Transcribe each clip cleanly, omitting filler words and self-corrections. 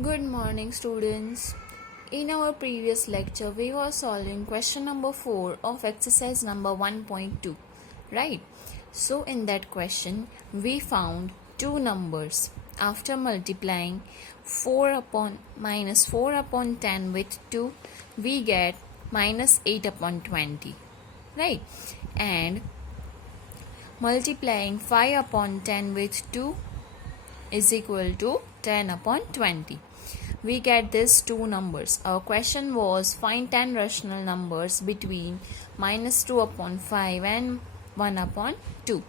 Good morning, students. In our previous lecture, we were solving question number 4 of exercise number 1.2, right? So, in that question, we found two numbers. After multiplying 4 upon 10 with 2, we get minus 8 upon 20, right? And multiplying 5 upon 10 with 2 is equal to 10 upon 20. We get these two numbers. Our question was find 10 rational numbers between minus 2 upon 5 and 1 upon 2.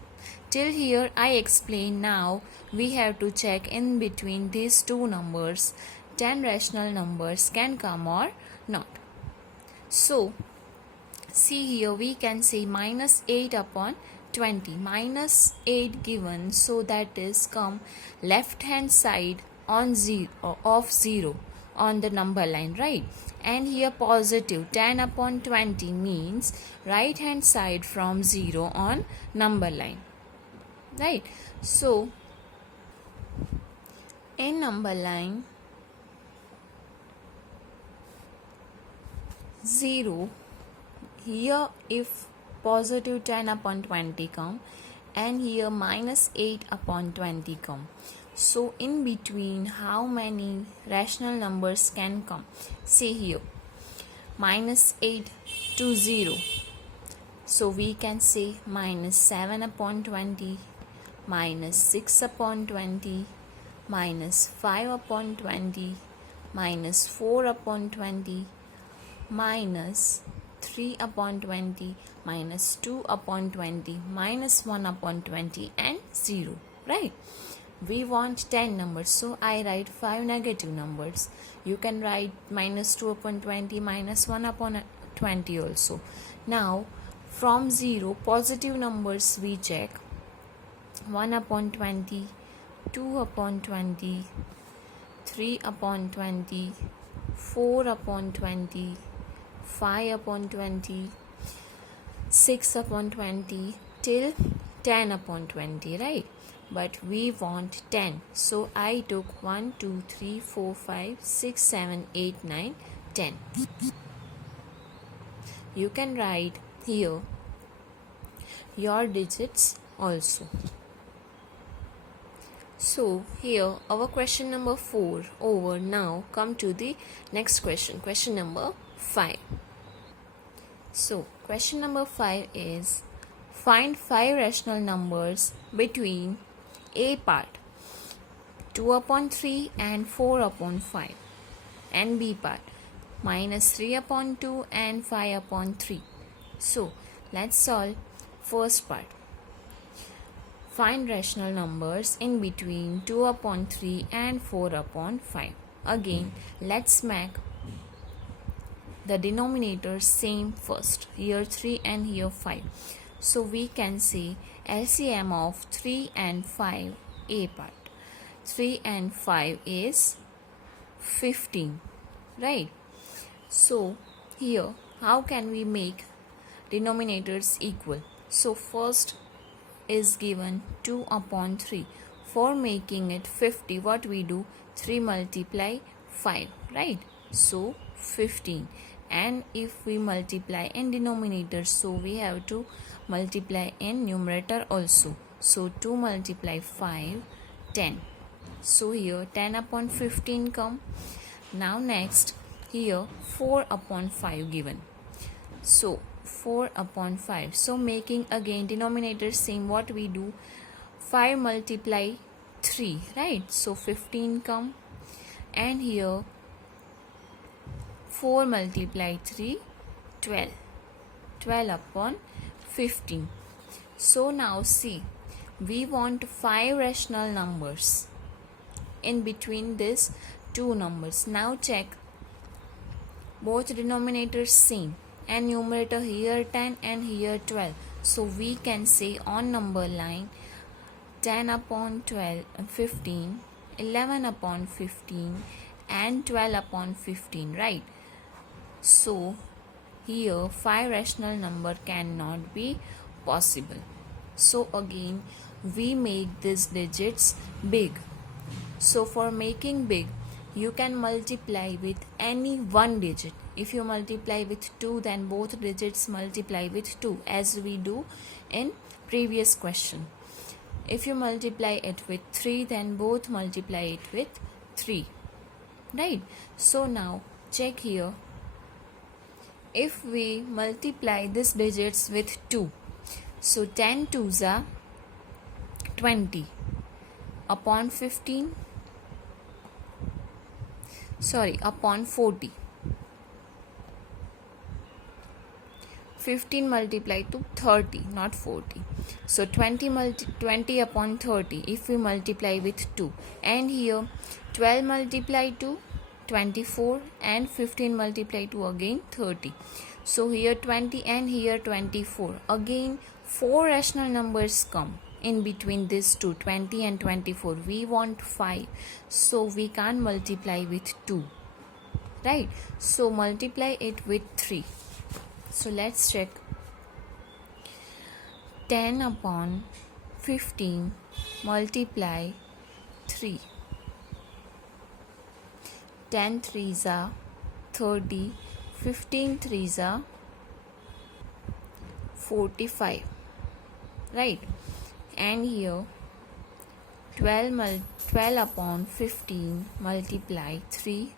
Till here I explain. Now we have to check in between these two numbers 10 rational numbers can come or not. So see here, we can say minus 8 upon 20. Minus 8 given, so that is come left hand side on 0 of 0 on the number line, right? And here positive 10 upon 20 means right hand side from 0 on number line, right? So in number line 0, here if positive 10 upon 20 come and here minus 8 upon 20 come, so in between how many rational numbers can come? See here, minus 8 to 0, so we can say minus 7 upon 20, minus 6 upon 20, minus 5 upon 20, minus 4 upon 20, minus 3 upon 20, minus 2 upon 20, minus 1 upon 20 and 0, right? We want 10 numbers, so I write 5 negative numbers. You can write minus 2 upon 20, minus 1 upon 20 also. Now from 0, positive numbers we check 1 upon 20, 2 upon 20, 3 upon 20, 4 upon 20, 5 upon 20, 6 upon 20 till 10 upon 20, right? But we want 10, so I took 1, 2, 3, 4, 5, 6, 7, 8, 9, 10. You can write here your digits also. So here our question number 4 over. Now come to the next question, question number 5. So question number 5 is find 5 rational numbers between A part 2 upon 3 and 4 upon 5 and B part minus 3 upon 2 and 5 upon 3. So let's solve first part. Find rational numbers in between 2 upon 3 and 4 upon 5. Again let's make the denominators same first. Here 3 and here 5. So we can say LCM of 3 and 5 A part. 3 and 5 is 15, right? So here how can we make denominators equal? So first is given 2 upon 3. For making it 50, what we do? 3 multiply 5, right? So 15. And if we multiply in denominator, so we have to multiply in numerator also. So 2 multiply 5, 10. So here 10 upon 15 come. Now next here 4 upon 5 given. So 4 upon 5. So making again denominator same, what we do? 5 multiply 3, right? So 15 come. And here 4 multiply 3, 12. 12 upon 15. So now see, we want 5 rational numbers in between these two numbers. Now check both denominators same and numerator here 10 and here 12. So we can say on number line 10 upon 12, 15, 11 upon 15 and 12 upon 15, right? So here 5 rational number cannot be possible. So again we make these digits big. So for making big, you can multiply with any one digit. If you multiply with 2, then both digits multiply with 2, as we do in previous question. If you multiply it with 3, then both multiply it with 3, right? So now check here. If we multiply these digits with 2, so 10 twos are 20 upon 15, upon 40. 15 multiplied to 30, not 40. So 20 upon 30 if we multiply with 2. And here 12 multiplied to 24 and 15 multiplied to again 30. So here 20 and here 24. Again 4 rational numbers come in between these two, 20 and 24. We want 5. So we can't multiply with 2. Right? So multiply it with 3. So let's check. 10 upon 15 multiply 3. 10 threes are 30, 15 threes are 45, right? And here 12 upon 15 multiply 3.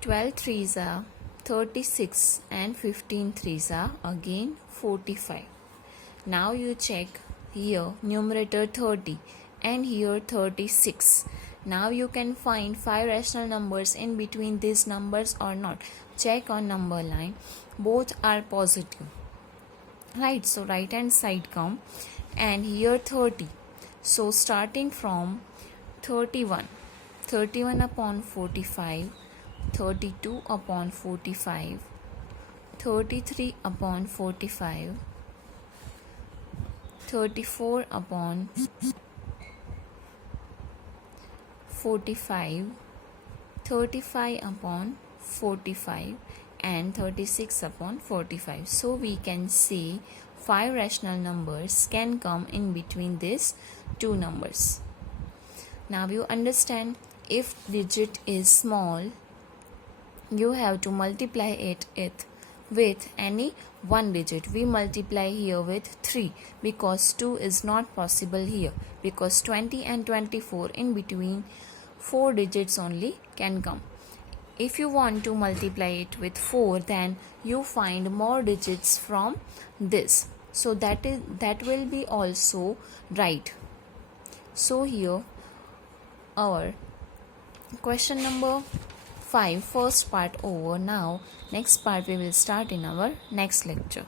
12 threes are 36 and 15 threes are again 45. Now you check here numerator 30 and here 36. Now you can find 5 rational numbers in between these numbers or not. Check on number line. Both are positive. Right, so right hand side come and here 30. So starting from 31. 31 upon 45. 32 upon 45. 33 upon 45. 34 upon 45, 35 upon 45 and 36 upon 45. So we can say 5 rational numbers can come in between these two numbers. Now you understand, if digit is small, you have to multiply it with any one digit. We multiply here with 3 because 2 is not possible here, because 20 and 24 in between 4 digits only can come. If you want to multiply it with 4, then you find more digits from this. So that will be also right. So here our question number 5 first part over. Now next part we will start in our next lecture.